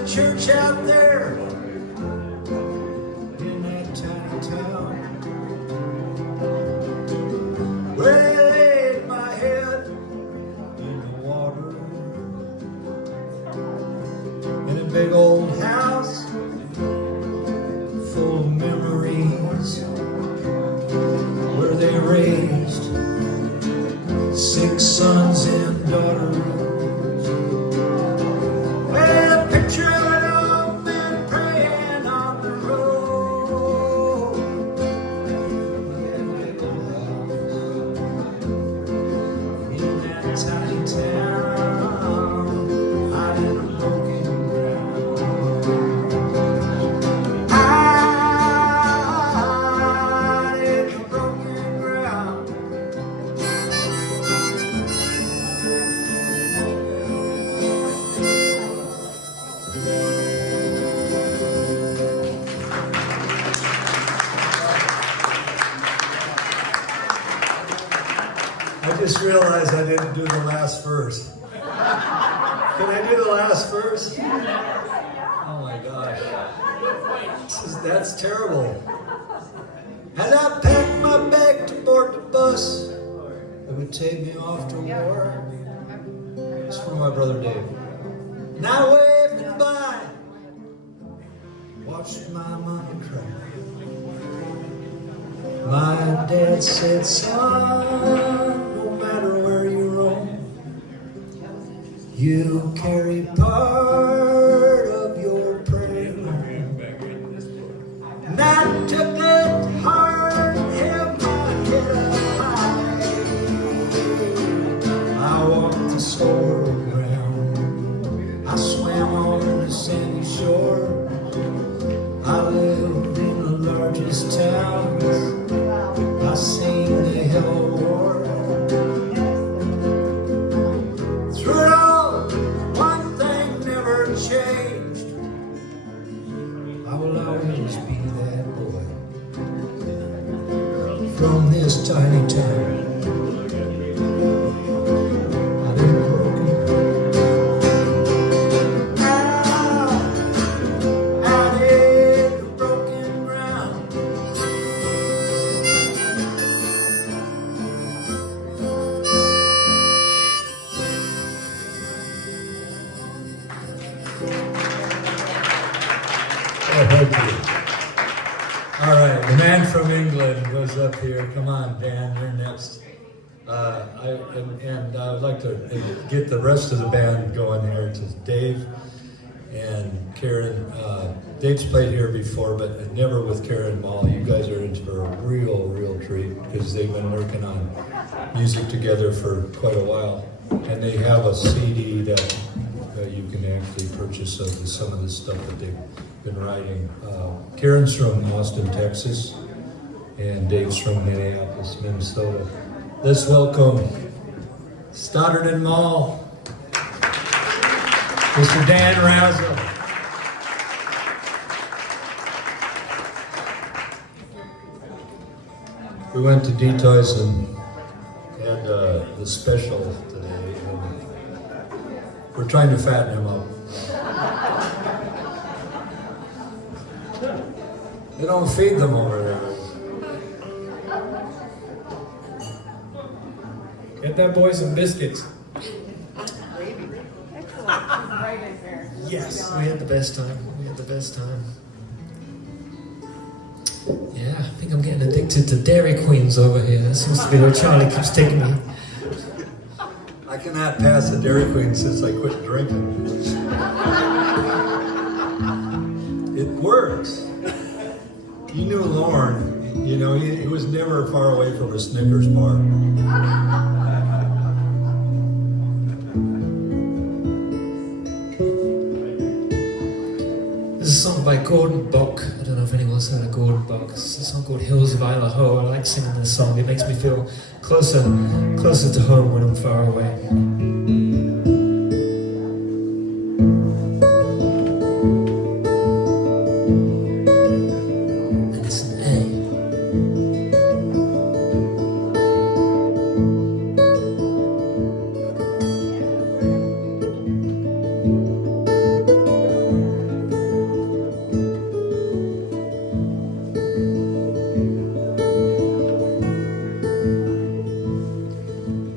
the church out there in that tiny town where they laid my head in the water in a big old house full of memories where they raised 6 sons and daughters. Well, picture of an old man praying on the road. That big old house in that tiny town, out in the broken ground. Out in the broken ground. I just realized I didn't do the last verse. Can I do the last verse? Oh my gosh. That's terrible. As I packed my bag to board the bus that would take me off to war. It's for my brother Dave. And I waved goodbye. Watched my mama cry. My dad said, son, no matter where you roam, you carry part of your prayer. And I took it hard and held my head high. I walked the soil ground. I swam on the sandy shore. I lived in the largest towns. I seen the hell war. Through it all, one thing never changed. I will always be that boy from this tiny town. Thank you. All right, the man from England was up here. Come on, Dan, you're next. I would like to get the rest of the band going here. It's Dave and Karen. Dave's played here before, but never with Karen Mall. You guys are in for a real treat because they've been working on music together for quite a while. And they have a CD that you can actually purchase of some of the stuff that they've been writing. Karen's from Austin, Texas, and Dave's from Minneapolis, Minnesota. Let's welcome Stoddard and Mall, Mr. Dan Razzle. We went to D-Toys and had the special today, and we're trying to fatten him up. They don't feed them over there. Get that boy some biscuits. Yes, we had the best time. Yeah, I think I'm getting addicted to Dairy Queens over here. That seems to be where Charlie keeps taking me. I cannot pass a Dairy Queen since I quit drinking. It works. You knew Lorne, you know, he was never far away from a Snickers bar. There's a song by Gordon Bok. I don't know if anyone's heard of Gordon Bok. It's a song called Hills of Idaho. I like singing this song. It makes me feel closer to home when I'm far away.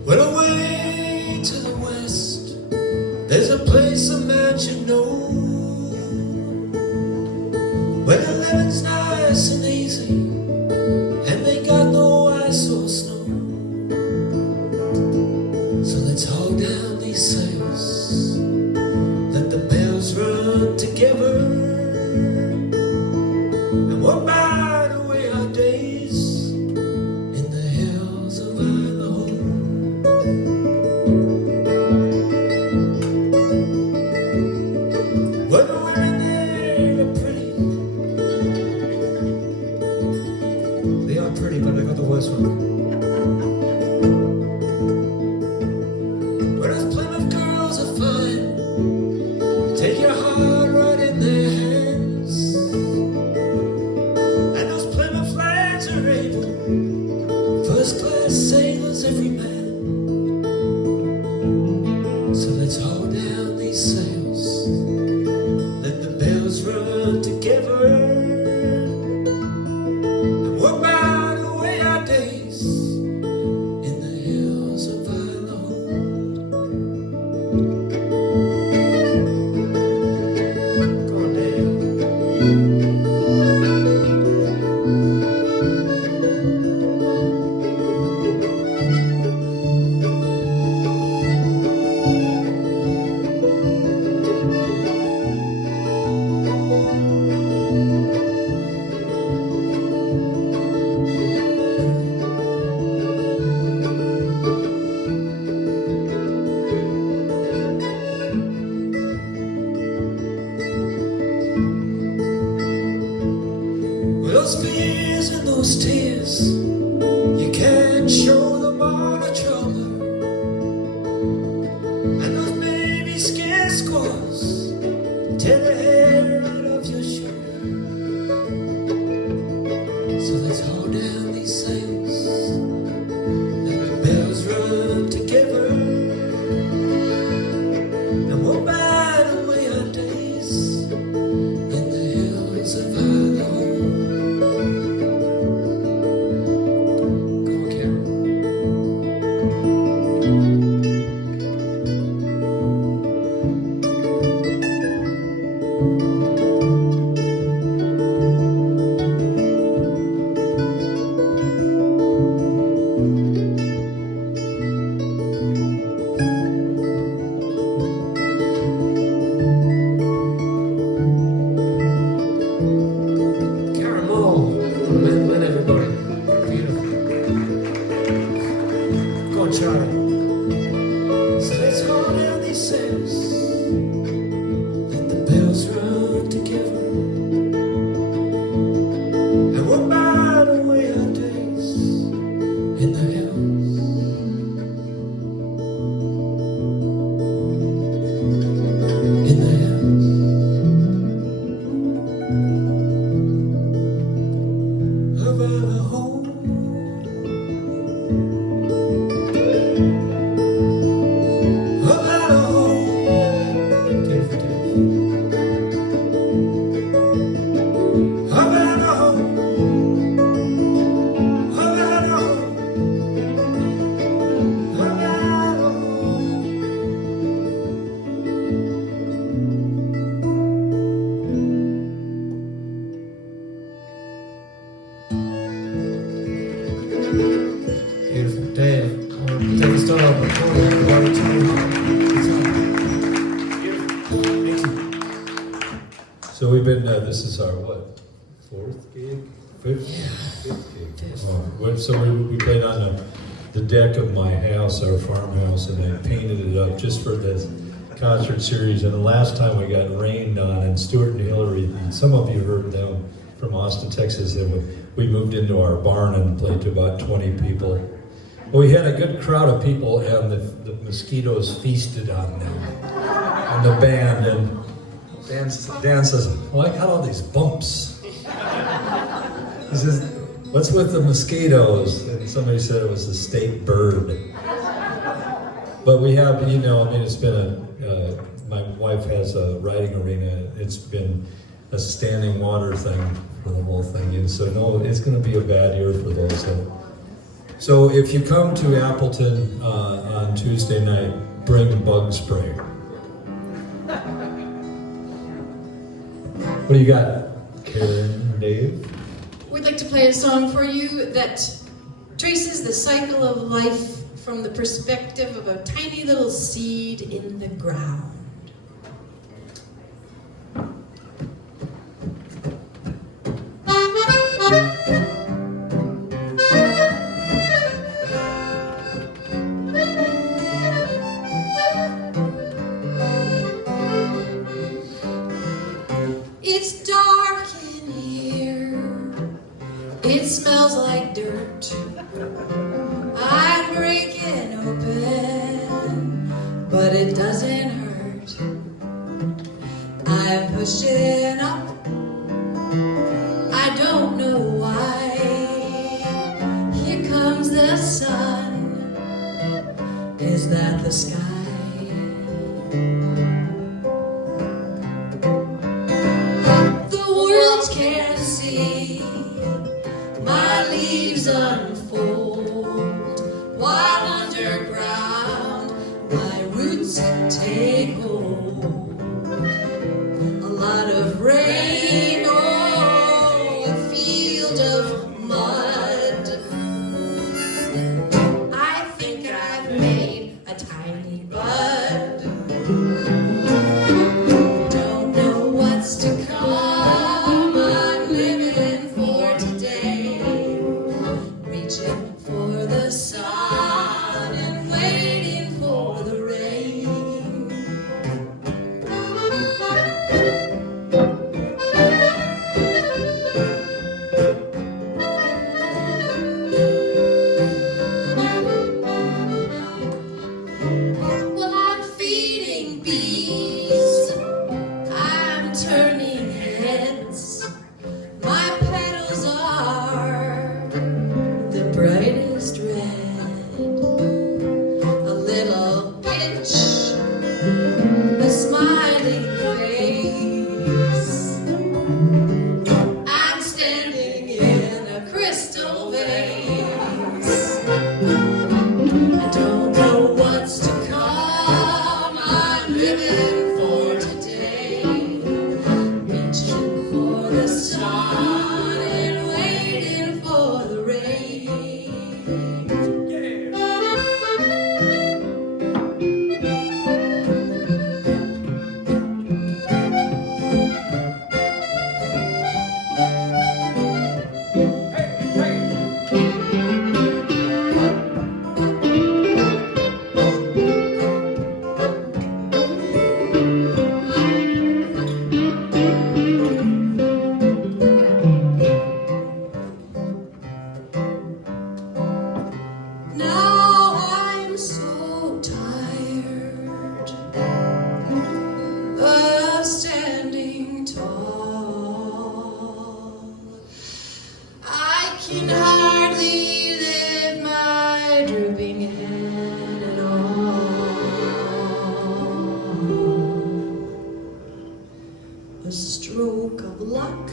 Well, away to the west, there's a place a man should know, where the living's nice and easy, and they got no ice or snow. So let's haul down these sails, let the bells run together, and we'll bide away our days in the hills of Idaho. Well, the women there are pretty. They are pretty, but they got the worst one. Well, those Plymouth girls are fine. Take your heart right in their hands, and those Plymouth lads are able, first class sailors every man. So let's haul down these sails, let the bells run together, and we'll bide away our days in the hills of Idaho. Go on, Dave. Those fears and those tears, you can't show them on a shoulder, and those baby skin scars tear the hair out of your shoulder. So let's haul down these sails, let the bells run together, and we'll bide away our days in the hills of Idaho. Caramel, mandolin, everybody. Beautiful. Go on, Charlie. So let's haul down these sails, let the bells run together, and we'll bide away our days in the hills. In the hills. Of Idaho. Of Idaho. Dave, Dave. Of Idaho. Of Idaho. Of Idaho. Beautiful. Dave, I want to take a start off recording everybody to me. Beautiful. Thank you. So we've been, this is our what, fourth gig? Fifth gig? Fifth. So we played on the deck of my house, our farmhouse, and I painted it up just for this concert series. And the last time we got rained on, and Stuart and Hillary, some of you heard them from Austin, Texas, and we moved into our barn and played to about 20 people. Well, we had a good crowd of people, and the mosquitoes feasted on them, on the band, and Dan says, well, I got all these bumps. He says, what's with the mosquitoes? And somebody said it was the state bird. But we have, it's been my wife has a riding arena. It's been a standing water thing for the whole thing. And so, no, it's going to be a bad year for those. So if you come to Appleton on Tuesday night, bring bug spray. What do you got, Karen and Dave? We'd like to play a song for you that traces the cycle of life from the perspective of a tiny little seed in the ground. It's dark in here. It smells like dirt. I'm breaking open, but it doesn't hurt. I'm pushing up. I don't know why. Here comes the sun. Is that the sky? Can't see my leaves unfold while underground my roots take hold. A lot of rain, oh, a field of mud. I think I've made a tiny bud. Don't know what's to come. For the sun and waiting for the rain. Well, I'm feeding bees. I'm turning heads. My petals are the brightest red. A little pitch, a smiling face. I'm standing in a crystal vase. I don't know what's to come. I'm living for today, reaching for the sun and waiting for the rain. Now I'm so tired of standing tall. I can hardly lift my drooping head at all. A stroke of luck.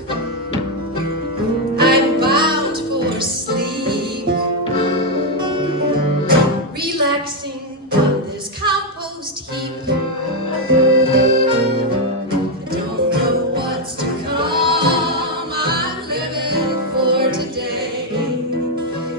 I'm bound for sleep, relaxing on this compost heap. I don't know what's to come. I'm living for today,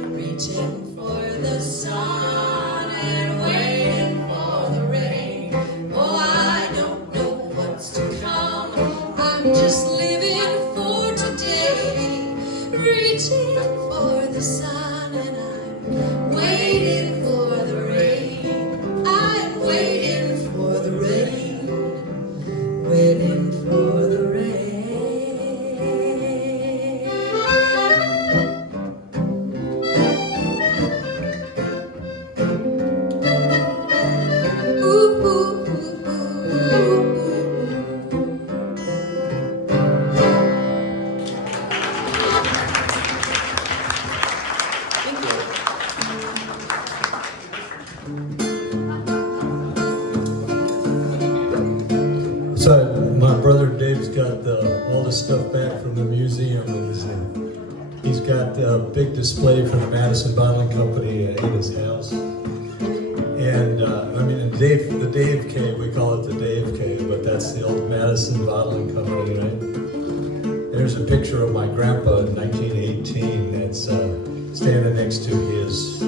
reaching for the sun and waiting for the rain. Oh, I don't know what's to come. I'm just living for today, reaching for the sun, and I'm waiting for the rain. I'm waiting for the rain, waiting for the rain. Ooh, ooh, ooh, ooh, ooh. Thank you. So my brother Dave's got all the stuff back from the museum. It was He's got a big display for the Madison Bottling Company in his house. And the Dave K, we call it the Dave K, but that's the old Madison Bottling Company, right? There's a picture of my grandpa in 1918 that's standing next to his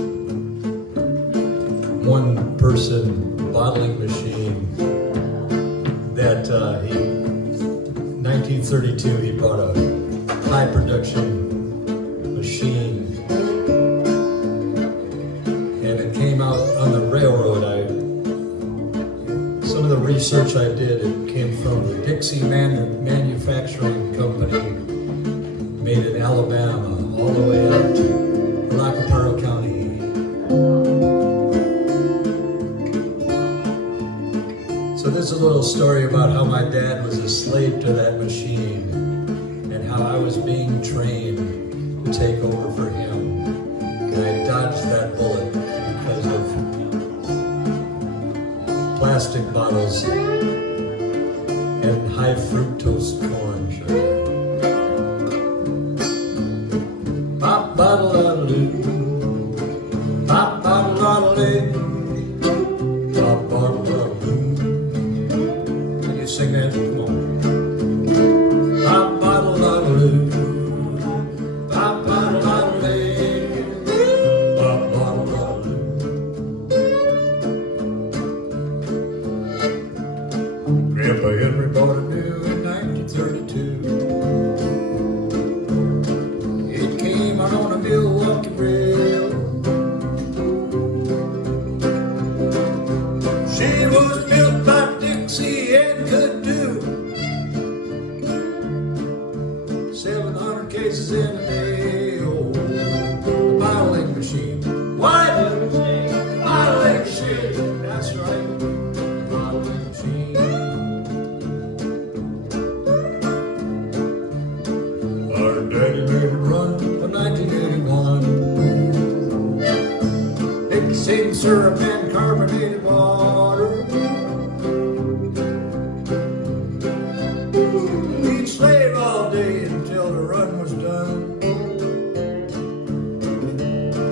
one-person bottling machine that 1932 he bought a high production machine, and it came out on the railroad. Some of the research I did, it came from the Dixie Manufacturing Company, made in Alabama, all the way up to Rockaparo County. So this is a little story about how my dad was a slave to that machine and how I was being trained to take over for him. And I dodged that bullet because of plastic bottles and high fructose corn sugar. Pop bottle of loo, pop bottle of loo, pop bottle of loo. Can you sing that? Come on. Pop bottle of loo, pop bottle of loo, pop bottle of loo. Grandpa Henry bought a new in 1932. It came out on a Milwaukee rail. She was built by Dixie and could do 700 cases in a day. Oh, the bottling machine. What? Bottling machine. That's right. Bottling machine. Our daddy made a run of 1981. Mixing syrup and carbonated water. Each slave all day until the run was done.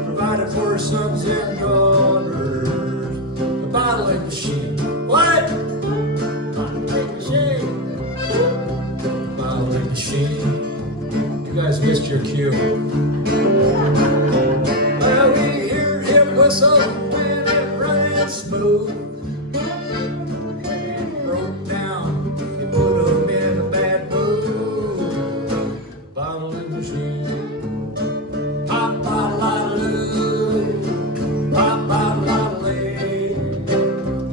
Provided for his sons and daughters. The bottling machine. What? Bottling machine. Bottling machine. You guys missed your cue. Well, we hear him whistle when it ran smooth. When it broke down, it put him in a bad mood. Bottling machine. Pop bottle out of loo. Pop bottle out of lay.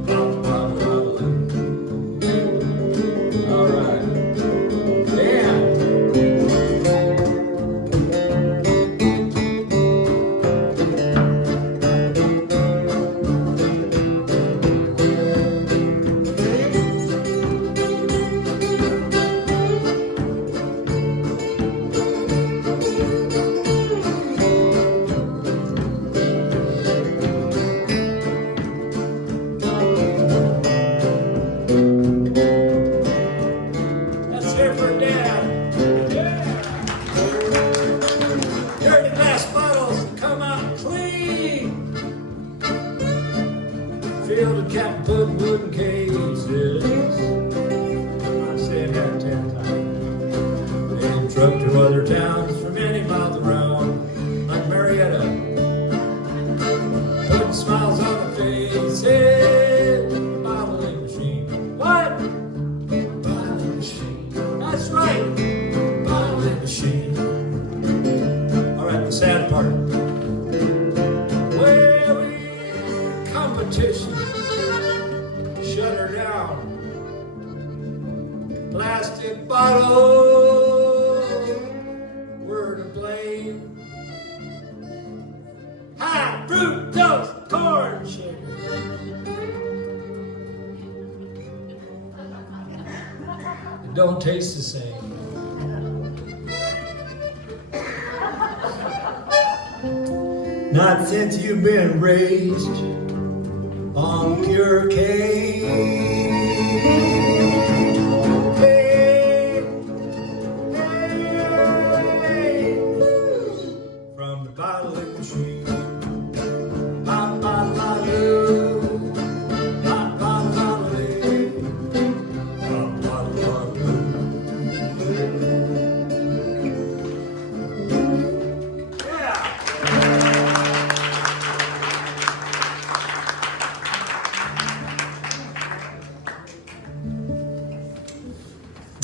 Pop bottle out of loo. All right. Dan. Let's hear for Dad. Yeah. Dirty glass bottles come out clean. Filled with Captain Hood wooden cases. I'm saying that 10 times. And trucked to other towns for many miles around, like Marietta. Putting smiles on the faces. Bottling machine. What? Bottling machine. That's right. Bottling machine. All right, the sad part. Well, competition shut her down. Plastic bottles were to blame. High fructose corn sugar. It don't taste the same. Not since you've been raised on pure cane. Hey, hey,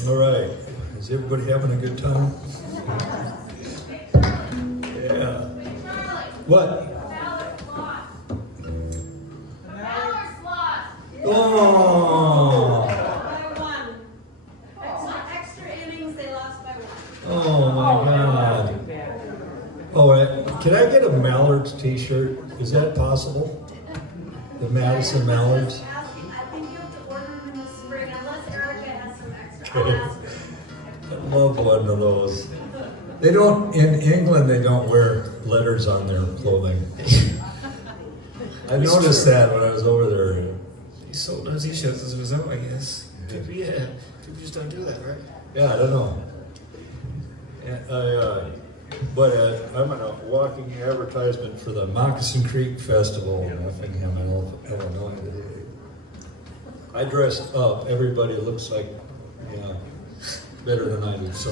All right. Is everybody having a good time? Yeah. What? Oh. Extra innings, they lost by one. Oh my God. Oh, can I get a Mallards t-shirt? Is that possible? The Madison Mallards? I think you have to order them in the spring unless Erica has some extra. Okay. I'll ask her. I love one of those. They don't, in England, they don't wear letters on their clothing. I noticed that when I was over there. You sold no t-shirts as a result, I guess. People just don't do that, right? Yeah, I don't know. And I'm in a walking advertisement for the Moccasin Creek Festival in Effingham, Illinois. I dressed up. Everybody looks like, better than I do. So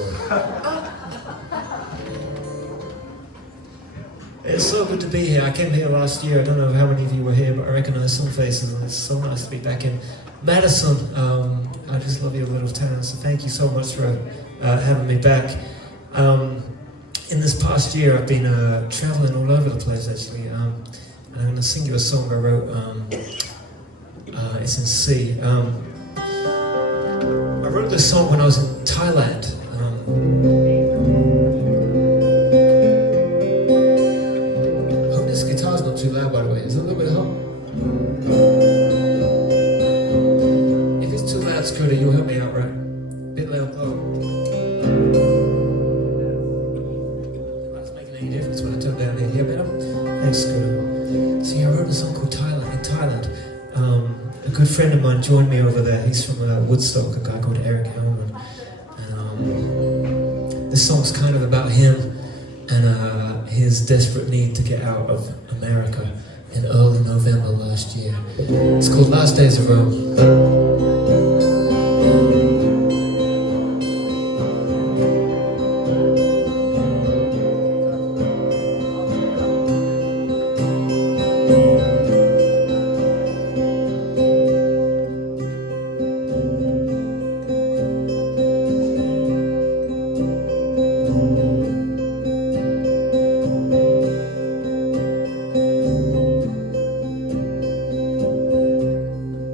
It's so good to be here. I came here last year. I don't know how many of you were here, but I recognize some faces, and it's so nice to be back in Madison. I just love your little town, so thank you so much for having me back. In this past year, I've been traveling all over the place, actually, and I'm going to sing you a song I wrote. It's in C. I wrote this song when I was in Thailand. I hope this guitar's not too loud, by the way. Is it a little bit hot? If it's too loud, Scooter, you'll help me out, right? Bit loud, low. That's making any difference when I turn down here. Yeah, better? Thanks, Scooter. See, I wrote a song called Thailand. In Thailand, a good friend of mine joined me over there. He's from Woodstock, a guy called Eric Hellman. And this song's kind of about him and his desperate need to get out of America in early November last year. It's called Last Days of Rome.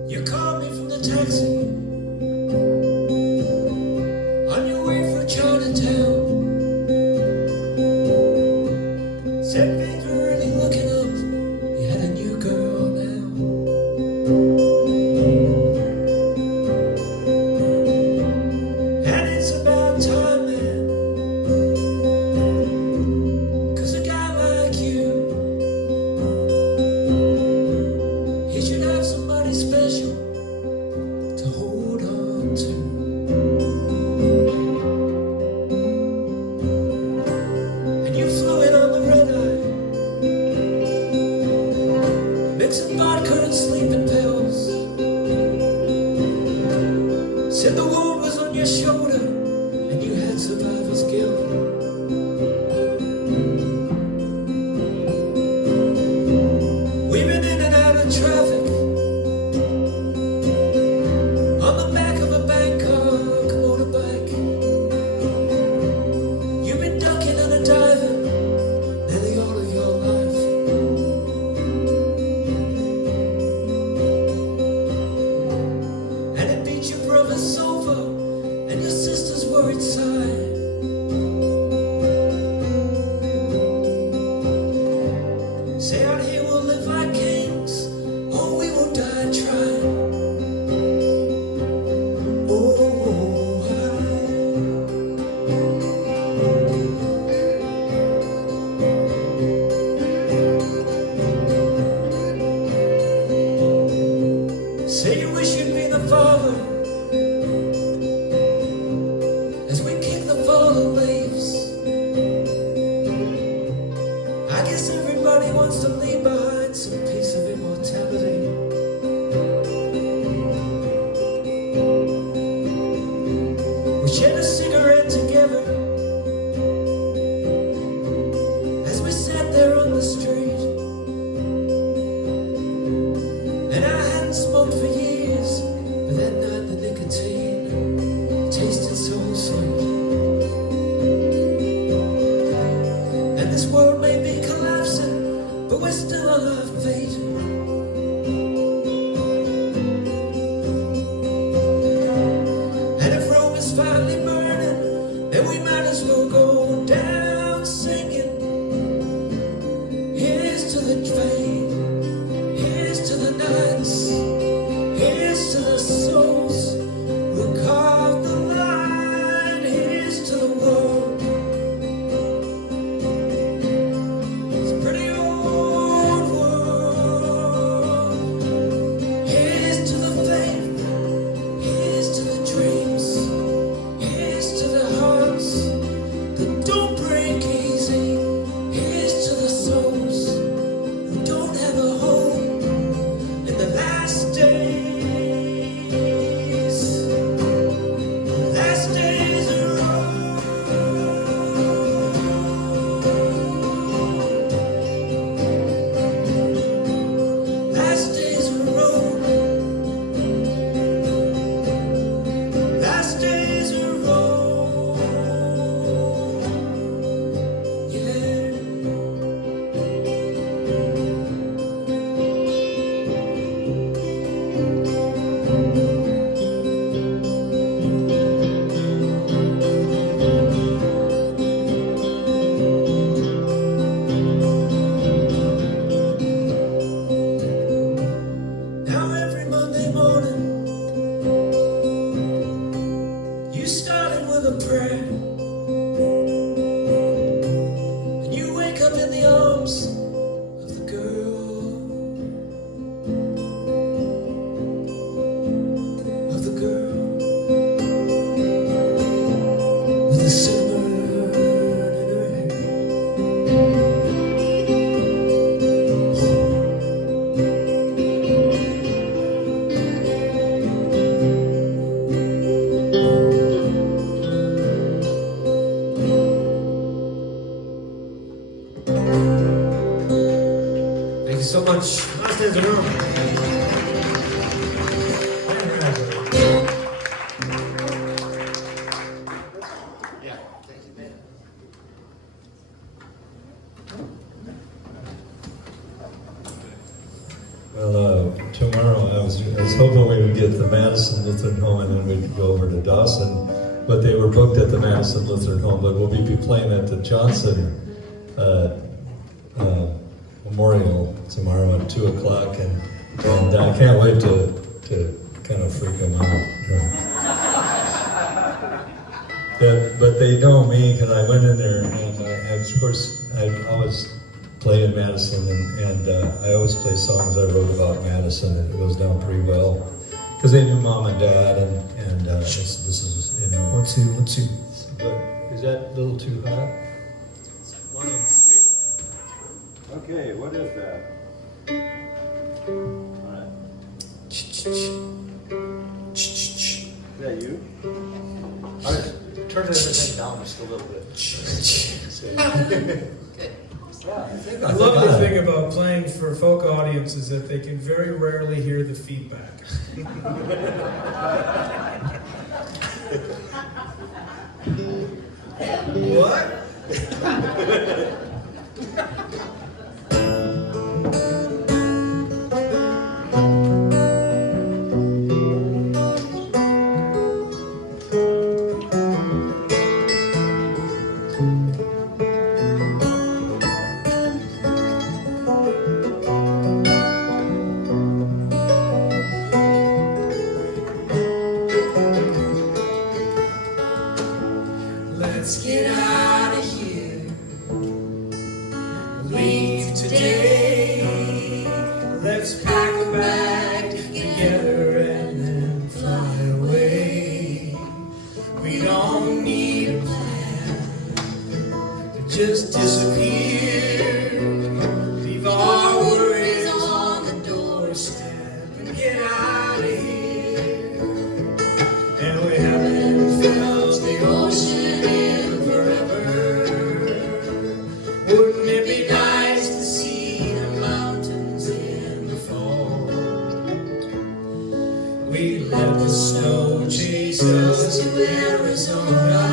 You called me from the taxi on your way for Chinatown. Said things were really looking up. You had a new girl now. And it's about time, man, 'cause a guy like you, he should have somebody special to hold on to. And you flew in on the red eye, mixing vodka and sleeping pills. Said the world was on your shoulder and you had survivor's guilt. We've been in and out of traffic on the back of a Bangkok motorbike. You've been ducking and a diving nearly all of your life. And it beat your brother's sofa and your sister's worried sigh. Say out here we'll live like kings, or we will die trying. Say you wish you'd be the father as we kick the fallen leaves. I guess everybody wants to leave behind some piece of immortality. We shared a cigarette together as we sat there on the street. And I hadn't smoked for years. thanks. Here's to the souls who carved the line. Here's to the world. It's a pretty old world. Here's to the faith. Here's to the dreams. Here's to the hearts that don't break easy. Here's to the souls who don't have a home in the last days. The last days are road. Last days are road. Last days are road. Yeah. Now every Monday morning, you started with a prayer, and you wake up in the arms of the girl with the silver in her hair. Thank you so much. Last days of the room. Well, tomorrow I was hoping we would get the Madison Lutheran Home and then we'd go over to Dawson, but they were booked at the Madison Lutheran Home. But we'll be playing at the Johnson Memorial tomorrow at 2 o'clock, and I can't wait to kind of freak them out. Yeah, but they know me because I went in there, and of course I always play in Madison, and I always play songs I wrote about Madison, and it goes down pretty well because they knew Mom and Dad, and this is, you know. 1, 2, 1, 2. But is that a little too hot? Okay, what is that? All right. Is that you? All right, turn everything down just a little bit. I love the thing about playing for folk audience is that they can very rarely hear the feedback. What? Let's get out of here. Leave today. Let's pack a bag together and then fly away. We don't need a plan to just disappear. Leave our worries on the doorstep and get out of here. And we haven't felt the ocean in forever. Wouldn't it be nice to see the mountains in the fall? We let the snow chase us to Arizona.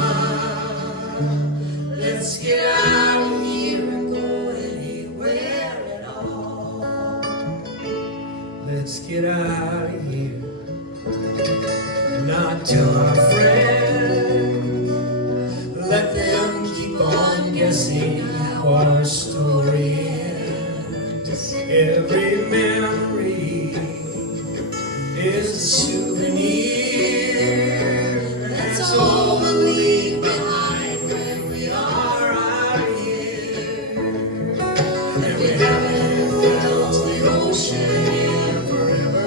Let's get out of here and go anywhere at all. Let's get out of here. Not tell our friends. Let them keep on guessing how our story ends. Every memory is a souvenir. That's all we'll leave behind when we are out here. And we haven't felt the ocean in forever.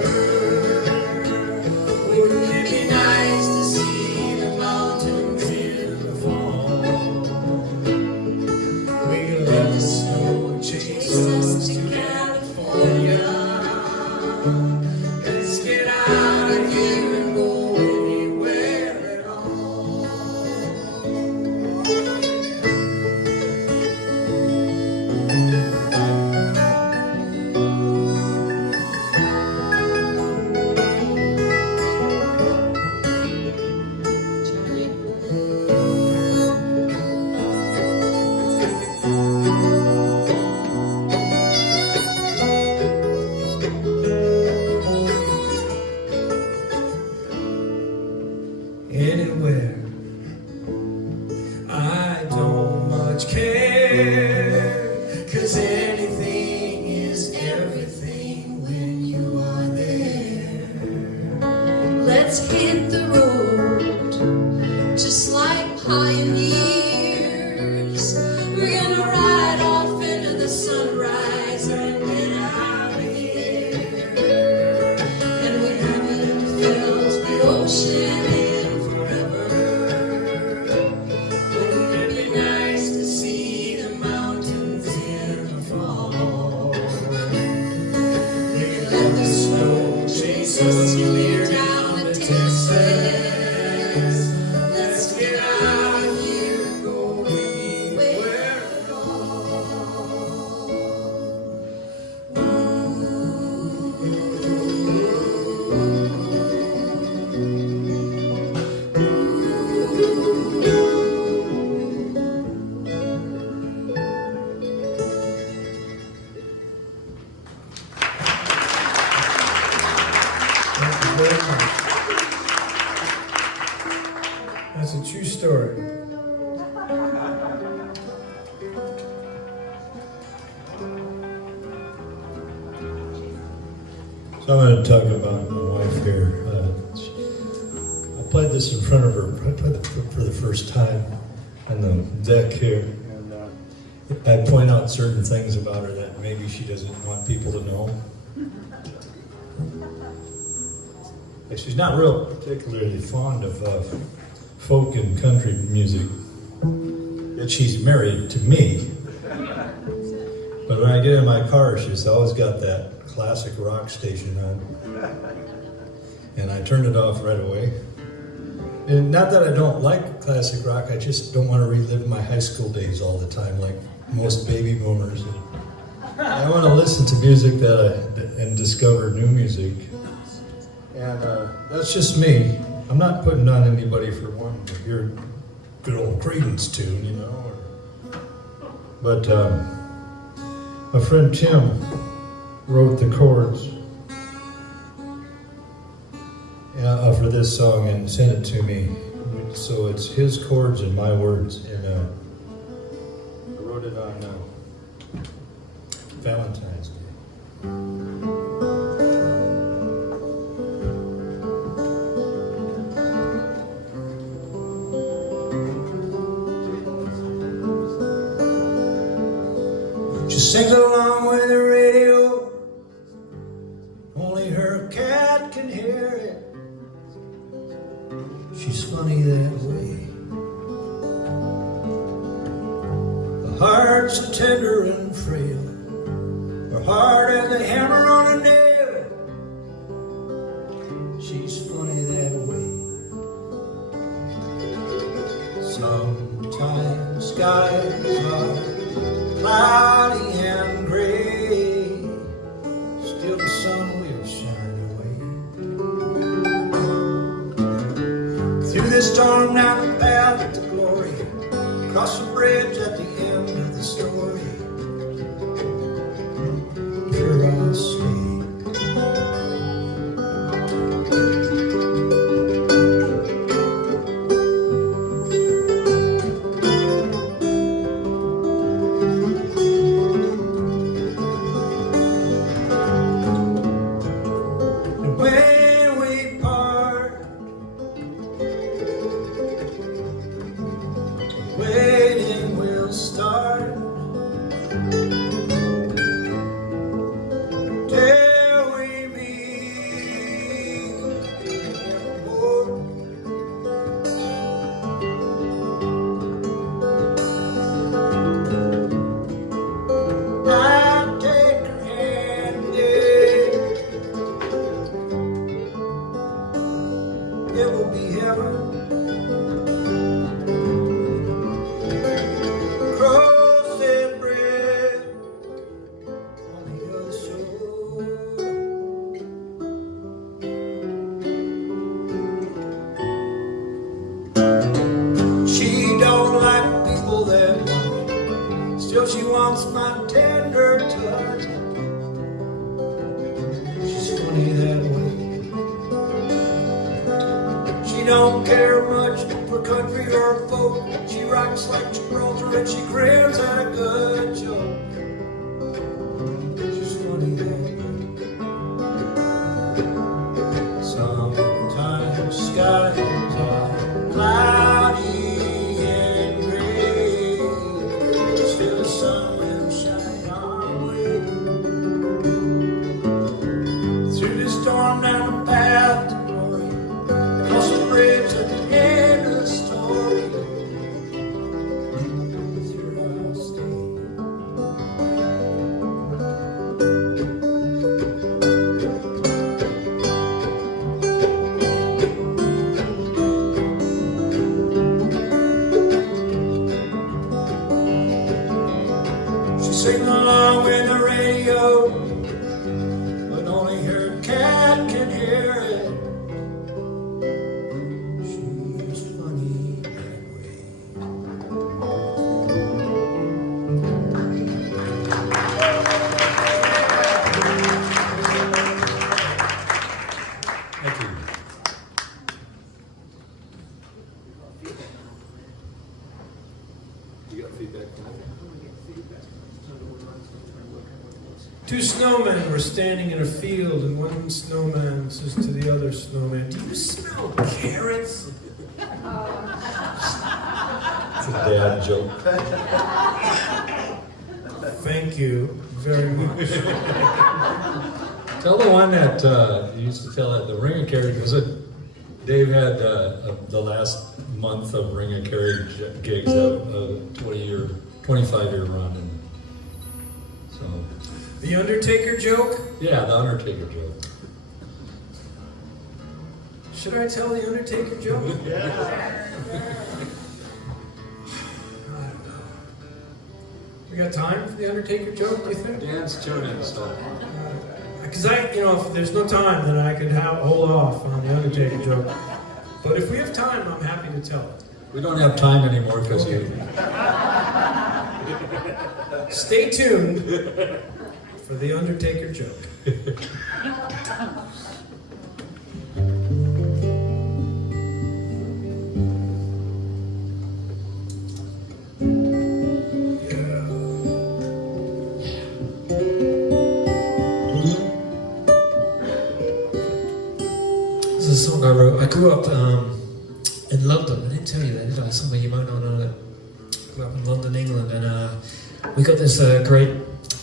Wouldn't it be nice to see the mountains in the fall? We can let the snow chase us to California. Let's get out of here and go anywhere at all. Anywhere. I don't much care, 'cause anything is everything when you are there. Let's hit the road, just like pioneers. We're gonna ride off into the sunrise and get out of here. And we haven't felt the ocean in forever. Wouldn't it be nice to see the mountains in the fall? We can let the snow chase us clear down to Texas. Let's get out of here and go anywhere at Thank you very much. That's a true story. So I'm going to talk about my wife here. I played this in front of her. I played it for the first time on the deck here. And I point out certain things about her that maybe she doesn't want people to know. Like, she's not real particularly fond of folk and country music. Yet she's married to me. But when I get in my car, she's always got that classic rock station on. And I turned it off right away. And not that I don't like classic rock, I just don't want to relive my high school days all the time like most baby boomers. I want to listen to music and discover new music. And that's just me. I'm not putting on anybody for one to hear good old Creedence tune, you know. But my friend Tim wrote the chords for this song and sent it to me. So it's his chords and my words. And I wrote it on Valentine's Day. She sings along with the radio, only her cat can hear it. She's funny that way. Her heart's so tender and frail, her heart as a hammer on a nail. She's funny that way. Sometimes skies are cloudy and gray, still the sun will shine away. Through this storm down the path to glory, across the bridge at the end of the story, here I'll stay. And when it will be heaven. Cross that bridge on the other shore. She don't like people that much, still she wants my tender touch. She's funny that way. She don't care much for country or folk. She rocks like Gibraltar and she grins at a good joke. She's funny that way. Sometimes skies are cloudy and gray, still the sun will shine our way. Through the storm down the path to glory, across the bridge at the end of the story. With her I'll stay. She sing along with the radio, but only her cat can hear it. She's funny that way. Thank you. You got feedback from that? Two snowmen were standing in a field, and one snowman says to the other snowman, "Do you smell carrots?" It's a dad joke. Thank you very much. Tell the one that you used to tell at the Ring of Carriage. Was it Dave had the last month of Ring of Carriage gigs, a 20-year, 25-year run, and so The Undertaker joke? yeah, the Undertaker joke. Should I tell the Undertaker joke? We got time for the Undertaker joke, do you think? Dan's tuning, so Because if there's no time, then I could hold off on the Undertaker joke. But if we have time, I'm happy to tell it. we don't have time anymore because you. Stay tuned for the Undertaker joke. This is a song I wrote. I grew up in London. I didn't tell you that, did I? Some of you might not know that. I grew up in London, England, and we got this great.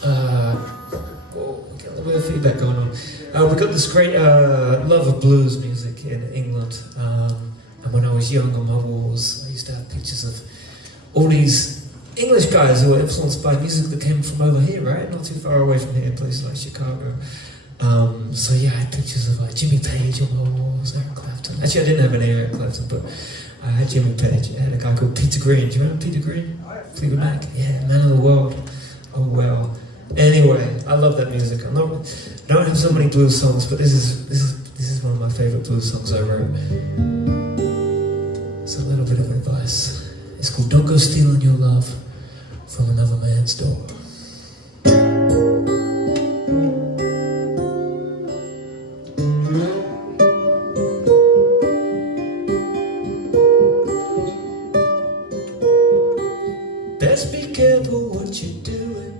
Whoa, we got a little bit of feedback going on. We got this great love of blues music in England. And when I was young on my walls, I used to have pictures of all these English guys who were influenced by music that came from over here, right? Not too far away from here, places like Chicago. So yeah, I had pictures of like Jimmy Page on my walls, Eric Clapton. Actually, I didn't have any Eric Clapton, but I had Jimmy Page. I had a guy called Peter Green. Do you remember Peter Green? Fleetwood Mac. Yeah, man of the world. Oh well. Anyway, I love that music. I don't have so many blues songs, but this is one of my favorite blues songs I wrote. It's a little bit of advice. It's called "Don't Go Stealing Your Love from Another Man's Door." Best be careful what you're doing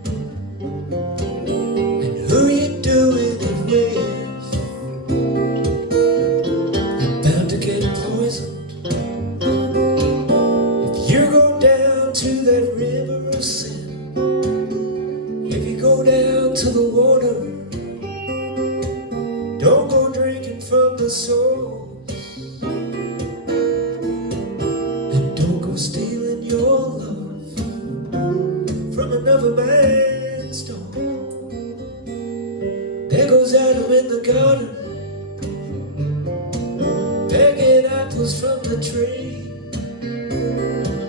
and who you're doing it with. You're bound to get poisoned if you go down to that river of sin. If you go down to the water, don't go drinking from the source, and don't go stealing your love from another man's door. There goes Adam in the garden, begging apples from the tree.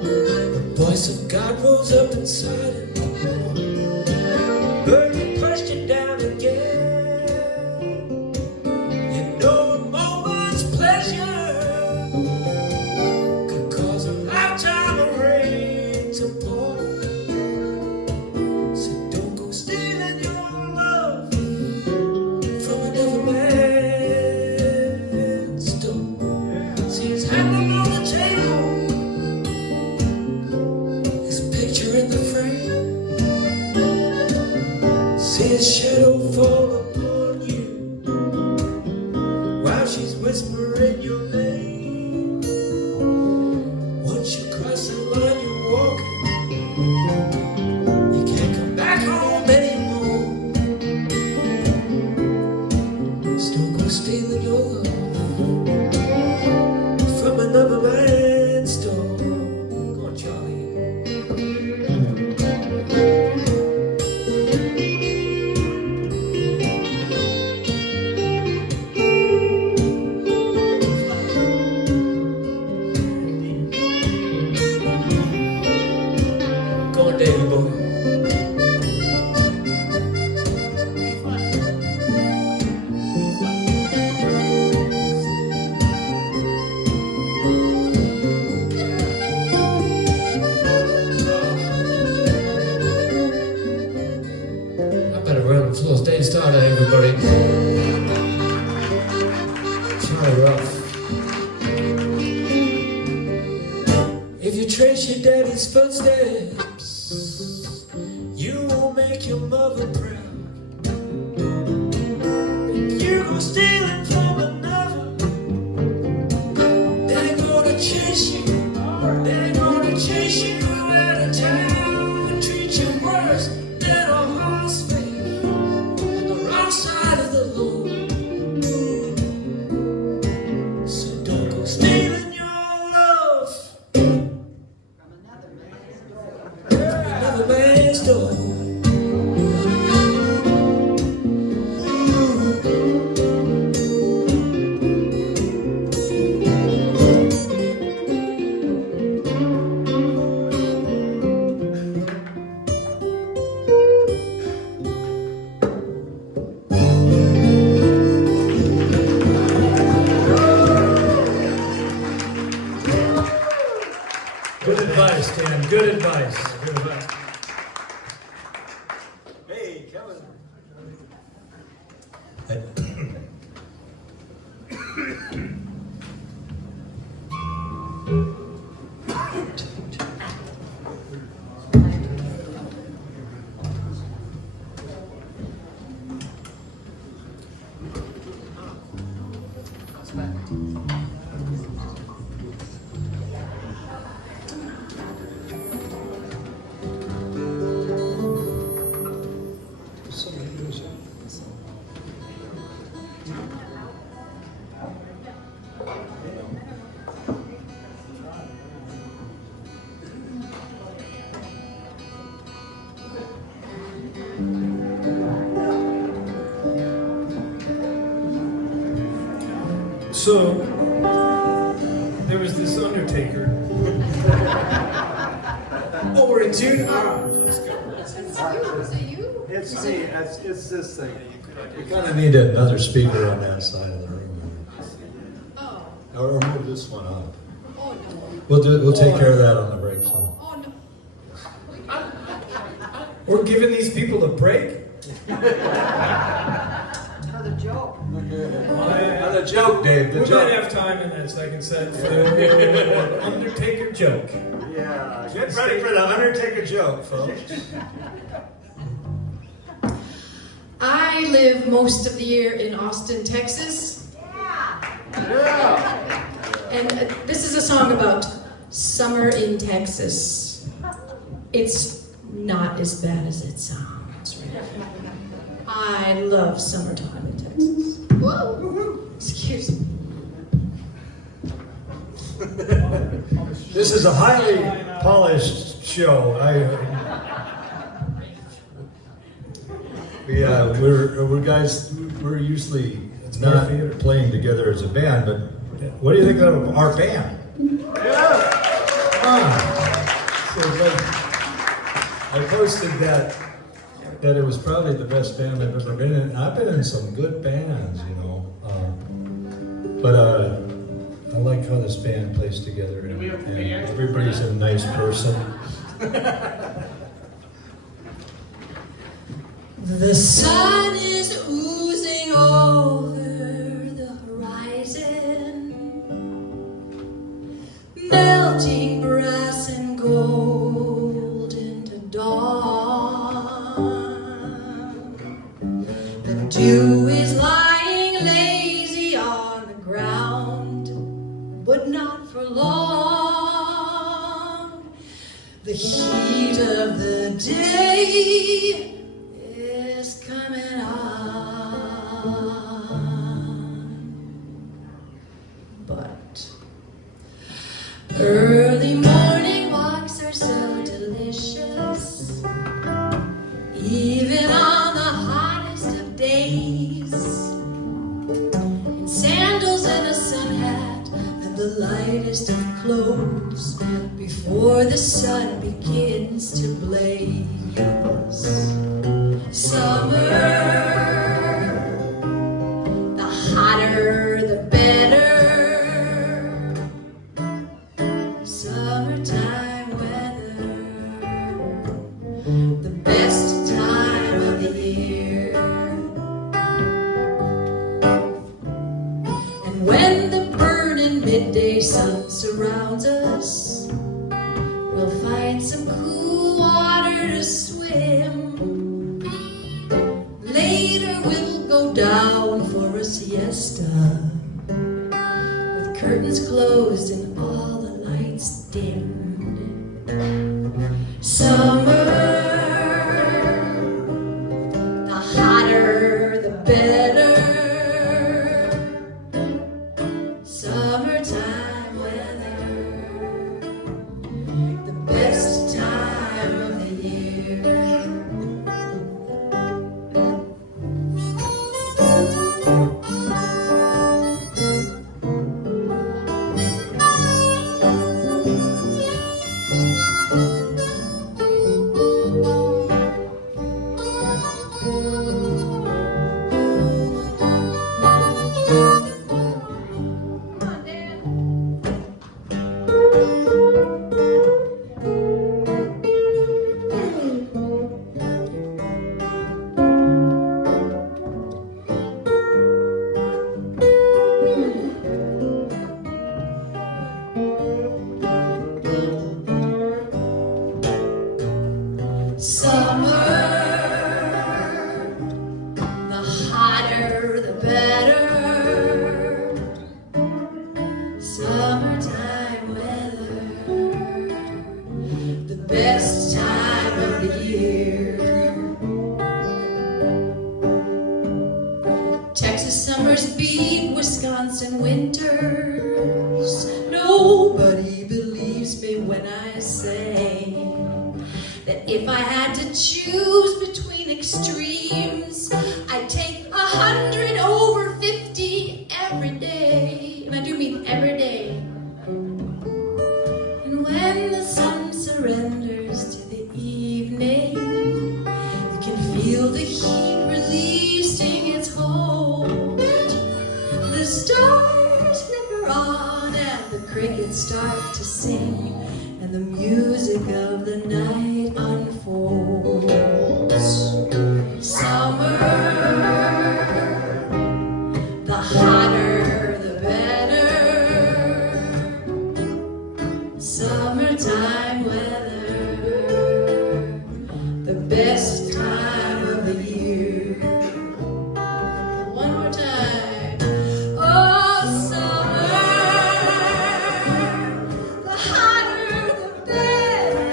The voice of God rose up inside him. Burden pushed it down again. You know a moment's pleasure could cause a lifetime of rain to pour. So don't go stealing your love from another man's door. See his hand on the table, his picture in the frame. See his shadow fall upon you while she's whispering your name. Once you cross the line you're walking, you can't come back home anymore. So don't go stealing your love from another man's door. Go on, Charlie. Go on, Davey boy. I better run the floor. Dave Starter, everybody. Charlie Roth. If you trace your daddy's footsteps, you will make your mother proud. If you go stealing from another, they're gonna chase you. They're gonna chase you out of town and treat you worse than a horse thief on the wrong side of the law. So don't go stealing your love from another man's door. Good advice, Dan. Good advice. Good advice. Hey, Kevin. So, there was this undertaker over in June. Is it you? It's me. It's this thing. We kind of need another speaker on that side of the room. Oh, Or move this one up. oh no. We'll take care of that on the break. So. Oh no. We're giving these people a break? Another joke. The joke, Dave. The We might joke. have time in that second set for the Undertaker joke. Yeah. Get ready for the Undertaker joke, folks. I live most of the year in Austin, Texas. Yeah. And this is a song about summer in Texas. It's not as bad as it sounds, right? I love summertime in Texas. Whoa! Excuse me. This is a highly polished show. We're guys. We're usually not playing together as a band, but What do you think of our band? Come on. So, I posted that it was probably the best band I've ever been in. I've been in some good bands, you know. But I like how this band plays together. And everybody's a nice person. The sun is oozing over the horizon, melting brass and gold into dawn. The dew is lying lazy on the ground, but not for long. The heat of the day is coming on, but early morning walks are so delicious, even on the hottest of days. In sandals and a sun hat and the lightest of clothes, before the sun begins to blaze. Summer, the hotter the better. Summertime weather, the best time of the year. And when the burning midday sun surrounds us, we'll find some cool water to swim. Later we'll go down for a siesta, with curtains closed and all the lights dimmed. Summer, the hotter the better. Summertime weather, the best time of the year. Come on, Dan. Summer, the hotter the better. Summertime weather, the best time of the year. Texas summers beat Wisconsin winters. Nobody believes me when I say that if I had to choose between extremes, I'd take 100 over 50 every day. And I do mean every day. And when the sun surrenders to the evening, you can feel the heat releasing its hold. The stars flicker on and the crickets start to sing, and the music of the night unfolds. Summer, the hotter the better. Summertime weather, the best time of the year. One more time. Oh, summer, the hotter the better.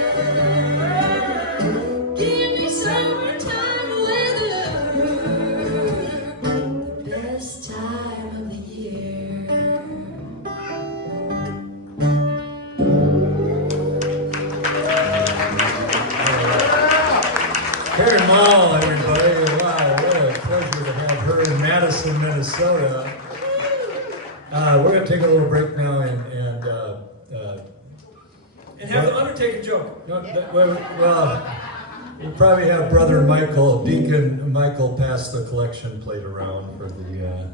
Give me summertime weather, We're going to take a little break now and have the Undertaker joke. no, well, we'll probably have Brother Michael, Deacon Michael, pass the collection plate around for the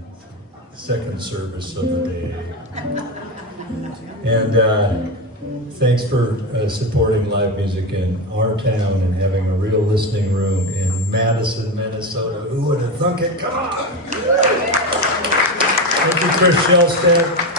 second service of the day. And thanks for supporting live music in our town and having a real listening room in Madison, Minnesota. Who would have thunk it? Come on! Thank you, Chris Shellstead.